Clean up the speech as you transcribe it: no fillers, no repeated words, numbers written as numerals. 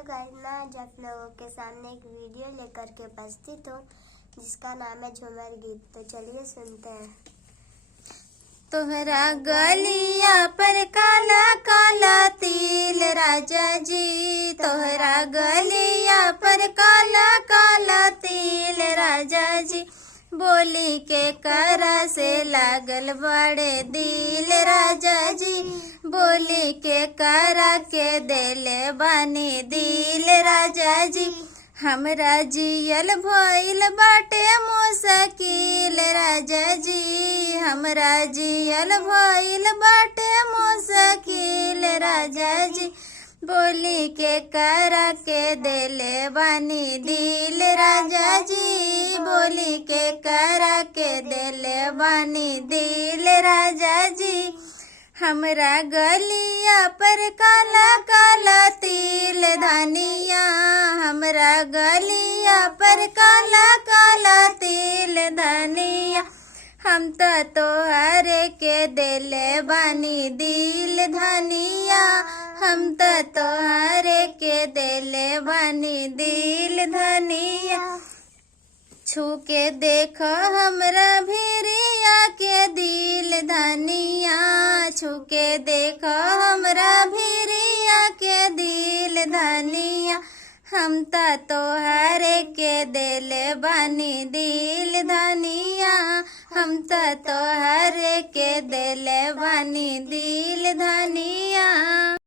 Hello guys, मैं आज आप लोगों के सामने एक वीडियो लेकर के उपस्थित हूँ जिसका नाम है झूमर गीत। तो चलिए सुनते हैं। तोहरा गलिया पर काला काला तिल राजा जी, तोहरा गलिया पर काला काला तिल राजा जी, बोली के करा से लागल बड़े दिल राजा जी, बोली के करा के देले बानी दिल राजा जी, हमरा जियल भइल बाटे मुश्किल राजा जी, हमरा जियल भइल बाटे मुश्किल राजा जी, बोली के करा के देले बानी दिल राजा जी, बोली के करा के देले बानी दिल राजा जी, हमरा गलिया पर काला काला तिल धनिया, हमरा गलिया पर काला काला तिल धनिया, हम तो तोहरे के देले बानी दिल धनिया, हम तो तोहरे के देले बानी दिल धनिया, छू के देखो हमरा भिरिया के दिल धनिया, छू के देखो हमरा भिरिया के दिल धनिया, हम तो तोहरे के देले बानी दिल धनिया, हम तो तोहरे के देले बानी दिल धनिया।